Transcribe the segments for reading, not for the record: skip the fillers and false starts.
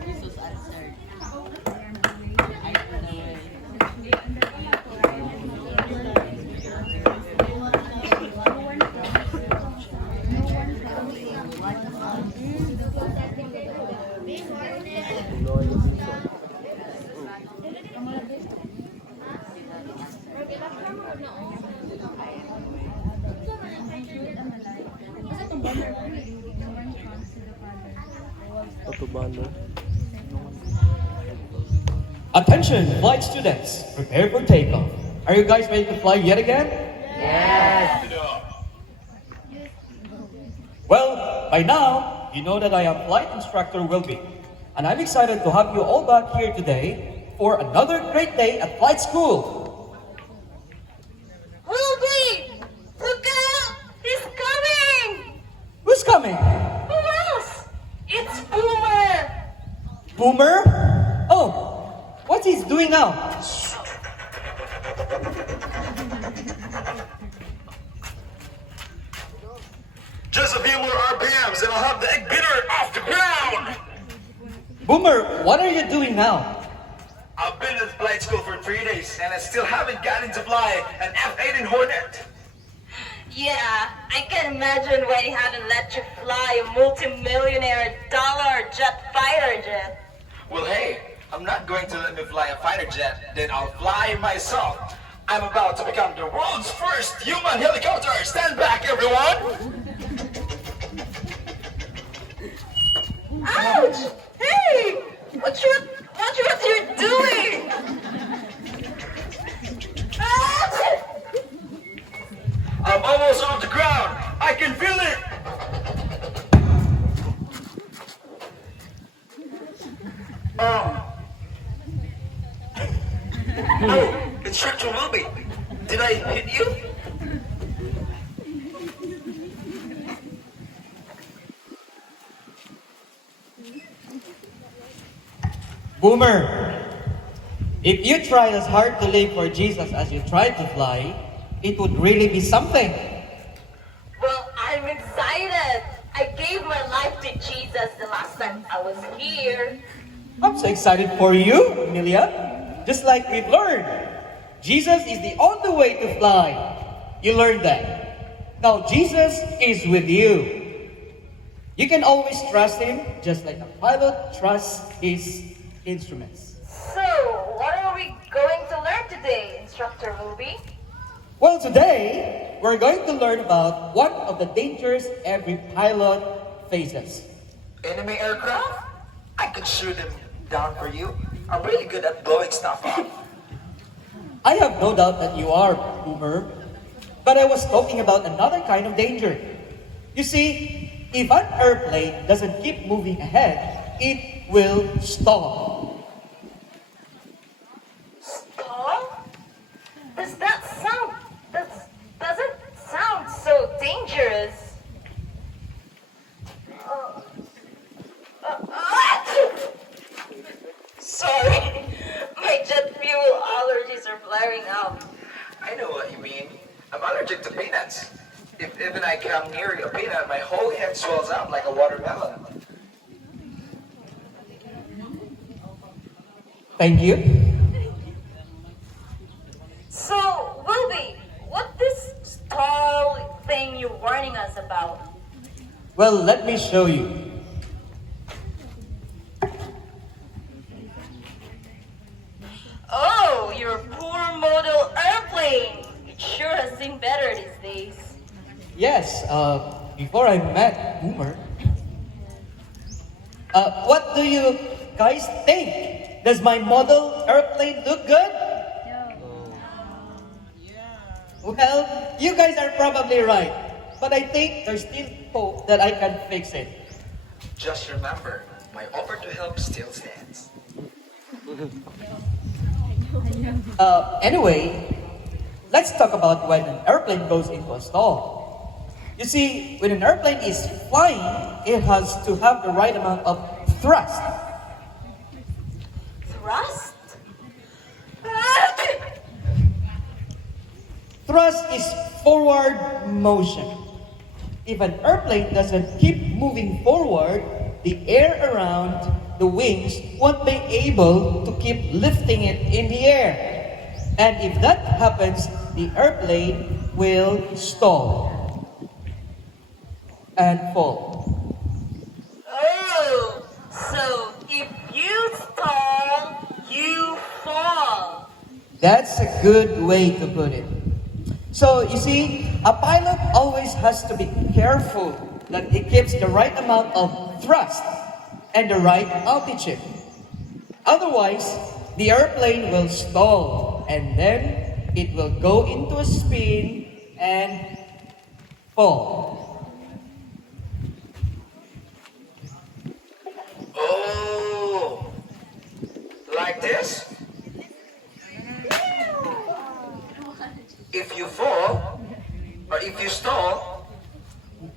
Jesus answered. Autobahn. Attention, flight students, prepare for takeoff. Are you guys ready to fly yet again? Well, by now, you know that I am flight instructor Wilby, and I'm excited to have you all back here today for another great day at flight school. Ruby! Look out! He's coming! Who's coming? Who else? It's Boomer! Boomer? Oh, what's he doing now? Just a few more RPMs and I'll have the egg beater off the ground! Boomer, what are you doing now? I've been at flight school for 3 days and I still haven't gotten to fly an F-18 Hornet. Yeah, I can imagine why he hadn't let you fly a multi-millionaire dollar jet fighter jet. Well, hey, I'm not going to let me fly a fighter jet, then I'll fly myself. I'm about to become the world's first human helicopter. Stand back, everyone! Ouch! Hey! Watch what you're doing! Ouch! I'm almost off the ground. I can feel it. Oh, Instructor Wilby, did I hit you? Boomer, if you tried as hard to live for Jesus as you tried to fly, it would really be something. Well, I'm excited. I gave my life to Jesus the last time I was here. I'm so excited for you, Amelia. Just like we've learned, Jesus is the only way to fly. You learned that. Now Jesus is with you. You can always trust Him, just like a pilot trusts his instruments. So, what are we going to learn today, Instructor Ruby? Well, today, we're going to learn about one of the dangers every pilot faces. Enemy aircraft? I could shoot them down for you. I'm really good at blowing stuff up. I have no doubt that you are, Boomer. But I was talking about another kind of danger. You see, if an airplane doesn't keep moving ahead, it will stall. Stall? Doesn't sound so dangerous. Sorry, my jet fuel allergies are flaring up. I know what you mean. I'm allergic to peanuts. If even I come near a peanut, my whole head swells up like a watermelon. Thank you. So, Wilby, what this stall thing you're warning us about? Well, let me show you. Oh, your poor model airplane. It sure has seen better these days. Yes, before I met Boomer, what do you guys think? Does my model airplane look good? Well, you guys are probably right. But I think there's still hope that I can fix it. Just remember, my offer to help still stands. Anyway, let's talk about when an airplane goes into a stall. You see, when an airplane is flying, it has to have the right amount of thrust. Thrust? Thrust is forward motion. If an airplane doesn't keep moving forward, the air around the wings won't be able to keep lifting it in the air. And if that happens, the airplane will stall and fall. Oh, so if you stall, you fall. That's a good way to put it. So, you see, a pilot always has to be careful that he keeps the right amount of thrust and the right altitude. Otherwise, the airplane will stall and then it will go into a spin and fall. Oh, like this? If you fall, or if you stall,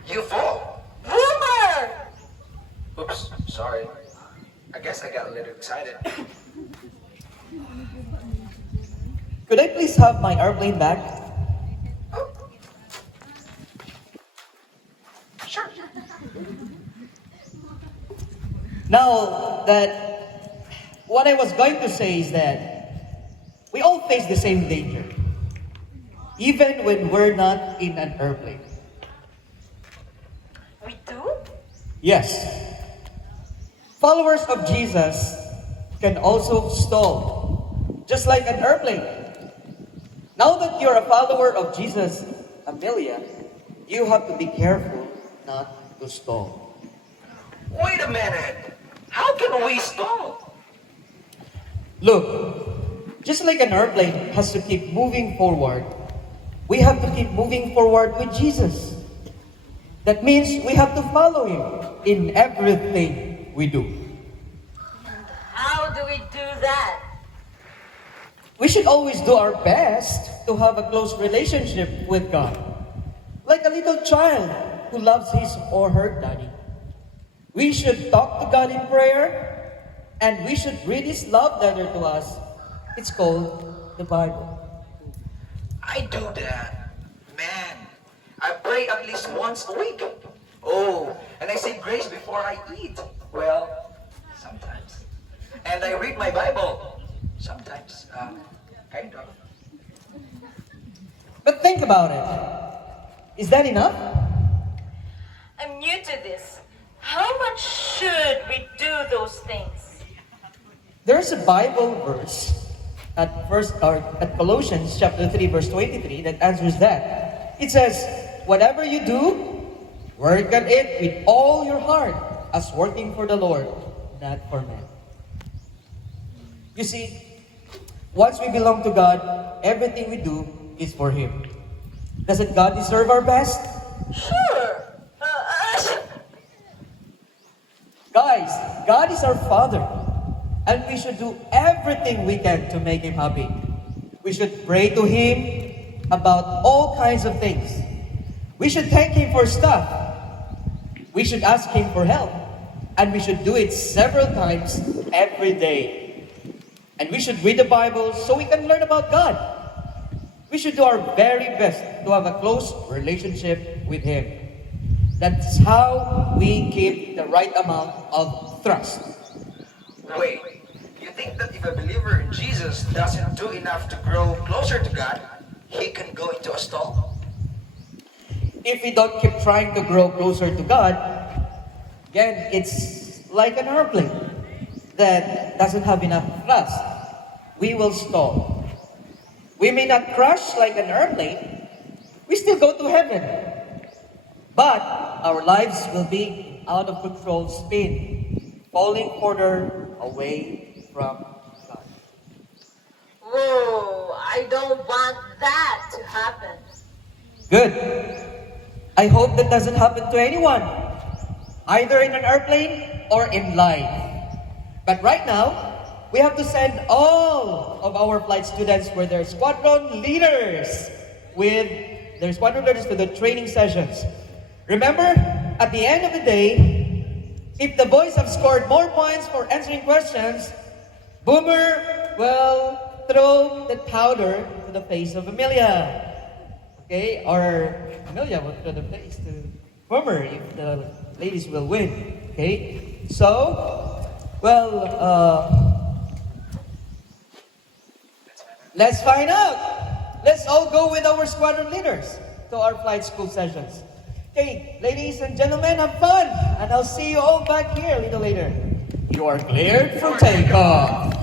you fall. Boomer! Oops, sorry. I guess I got a little excited. Could I please have my airplane back? Sure. Now that what I was going to say is that we all face the same danger, even when we're not in an airplane. We do? Yes, followers of Jesus can also stall, just like an airplane. Now that you're a follower of Jesus, Amelia, you have to be careful not to stall. Wait a minute. How can we stall? Look, just like an airplane has to keep moving forward, we have to keep moving forward with Jesus. That means we have to follow Him in everything we do. How do we do that? We should always do our best to have a close relationship with God. Like a little child who loves his or her daddy. We should talk to God in prayer, and we should read His love letter to us. It's called the Bible. I do that. Man, I pray at least once a week. Oh, and I say grace before I eat. Well, sometimes. And I read my Bible. Sometimes. Kind of. But think about it. Is that enough? I'm new to this. How much should we do those things? There's a Bible verse at Colossians chapter 3 verse 23 that answers that. It says, whatever you do, work at it with all your heart as working for the Lord, not for men. You see, once we belong to God, everything we do is for Him. Doesn't God deserve our best? Sure. Guys, God is our Father, and we should do everything we can to make Him happy. We should pray to Him about all kinds of things. We should thank Him for stuff. We should ask Him for help, and we should do it several times every day. And we should read the Bible so we can learn about God. We should do our very best to have a close relationship with Him. That's how we keep the right amount of thrust. Wait, you think that if a believer in Jesus doesn't do enough to grow closer to God, he can go into a stall? If we don't keep trying to grow closer to God, again, it's like an airplane that doesn't have enough thrust. We will stall. We may not crash like an airplane. We still go to heaven. But our lives will be out of control spin, falling further away from God. Whoa, I don't want that to happen. Good. I hope that doesn't happen to anyone, either in an airplane or in life. But right now, we have to send all of our flight students with their squadron leaders to the training sessions. Remember, at the end of the day, if the boys have scored more points for answering questions, Boomer will throw the powder to the face of Amelia. Okay, or Amelia will throw the place to Homer if the ladies will win. Okay, so, well, let's find out. Let's all go with our squadron leaders to our flight school sessions. Okay, ladies and gentlemen, have fun, and I'll see you all back here a little later. You are cleared for takeoff.